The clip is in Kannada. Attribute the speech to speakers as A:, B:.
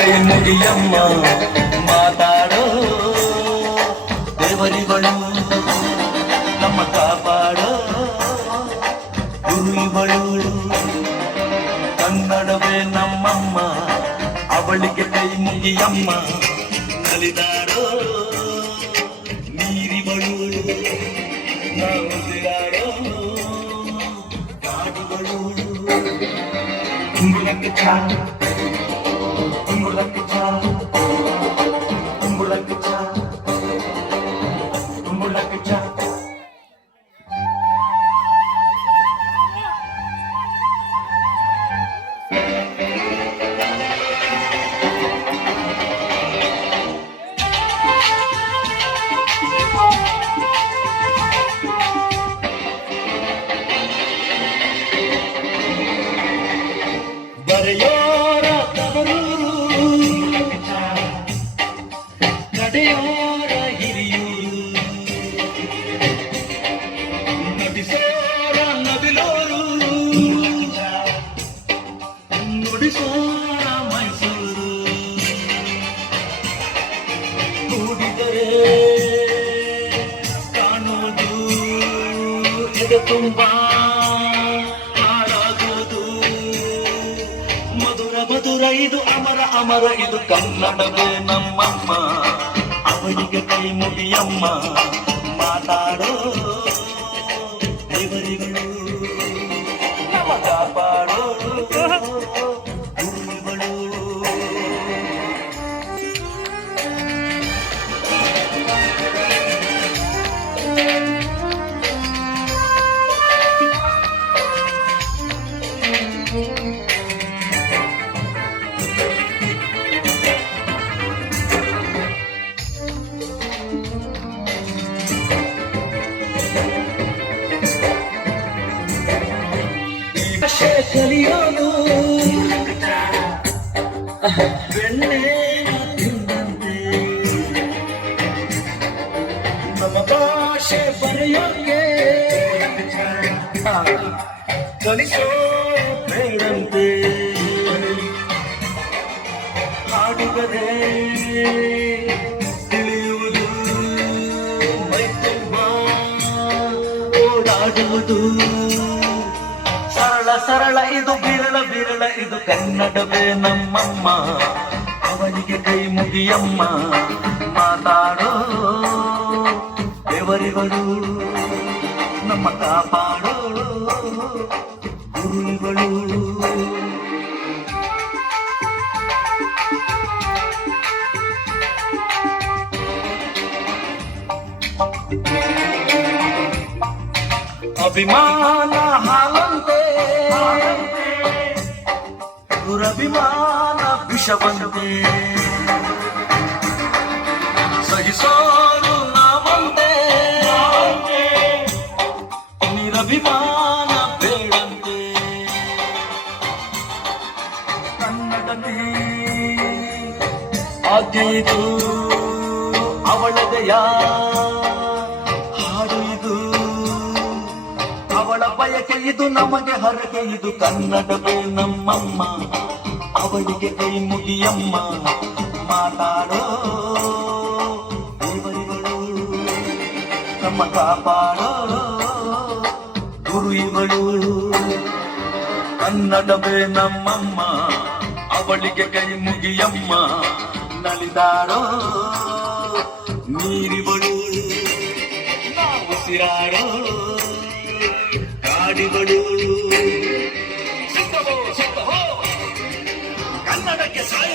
A: ಕೈ ಮುಗಿಯಮ್ಮ ಮಾತಾಡೋ ದೇವರಿಗಳು ನಮ್ಮ ಕಾಪಾಡೋ ಗುರುಗಳು ಕನ್ನಡವೇ ನಮ್ಮಮ್ಮ ಅವಳಿಗೆ ಕೈ ಮುಗಿಯಮ್ಮ ನಲಿದಾಡೋ ನೀರಿಗಳು ನಾವು ಉಸಿರಾಡೋ ಕಾಡುಗಳು ಬರೆಯೋರ ತವರೂರು ನಡೆಯೋರ ಹಿರಿಯೂರು. ನಟಿಸೋರ ನವಿಲೋರು. ನುಡಿಸೋರ ಮೈಸೂರು. ಕಾಣೋದು ಎದೆ ತುಂಬ ಇದು ಅಮರ ಅಮರ ಇದು ಕನ್ನಡವೇ ನಮ್ಮಮ್ಮ. ಅವರಿಗೆ ಕೈ ಮುಗಿಯಮ್ಮ ಮಾತಾಡೋ ಭಾಷೆ ಬೆಣ್ಣೆ ತಿಂದಂತೆ ನಮ್ಮ ಭಾಷೆ ಬರೆಯೋಕೆ ಕಲಿಸೋ ಬೇಡಂತೆ ಹಾಡಿದರೆ ತಿಳಿಯುವುದು ಮೈ ತುಂಬ ಓಡಾಡುವುದು ಸರಳ, ಇದು ಬಿರಳ ಬಿರಳ, ಇದು ಕನ್ನಡವೇ ನಮ್ಮಮ್ಮ. ಅವನಿಗೆ ಕೈ ಮುಗಿಯಮ್ಮ. ಮಾತಾಡೋ ದೇವರಿಗಳು ನಮ್ಮ ಕಾಪಾಡೋ ಗುರುಗಳು. ಅಭಿಮಾನ ಹಾಲಂತೆ ದುರಭಿಮಾನ ವಿಷವಂತೆ ಸಹಿಸೋರು ನಾವಂತೆ ನಿರಭಿಮಾನ ಬೇಡಂತೆ ಕನ್ನಡನೇ ಆಜ್ಞೆ ಇದು ಅವಳದೆಯ ಇದು ನಮಗೆ ಹರಕೆ, ಇದು ಕನ್ನಡವೇ ನಮ್ಮಮ್ಮ. ಅವಳಿಗೆ ಕೈ ಮುಗಿಯಮ್ಮ. ಮಾತಾಡೋ ದೇವರಿಗಳು, ನಮ್ಮ ಕಾಪಾಡೋ ಗುರು ಇವಳು ಕನ್ನಡವೇ ನಮ್ಮಮ್ಮ. ಅವಳಿಗೆ ಕೈ ಮುಗಿಯಮ್ಮ. ನಲಿದಾಡೋ ನೀರಿವಳು. ಉಸಿರಾಡೋ ಸಿಕ್ಕವೋ ಕನ್ನಡಕ್ಕೆ ಸಾಯಲು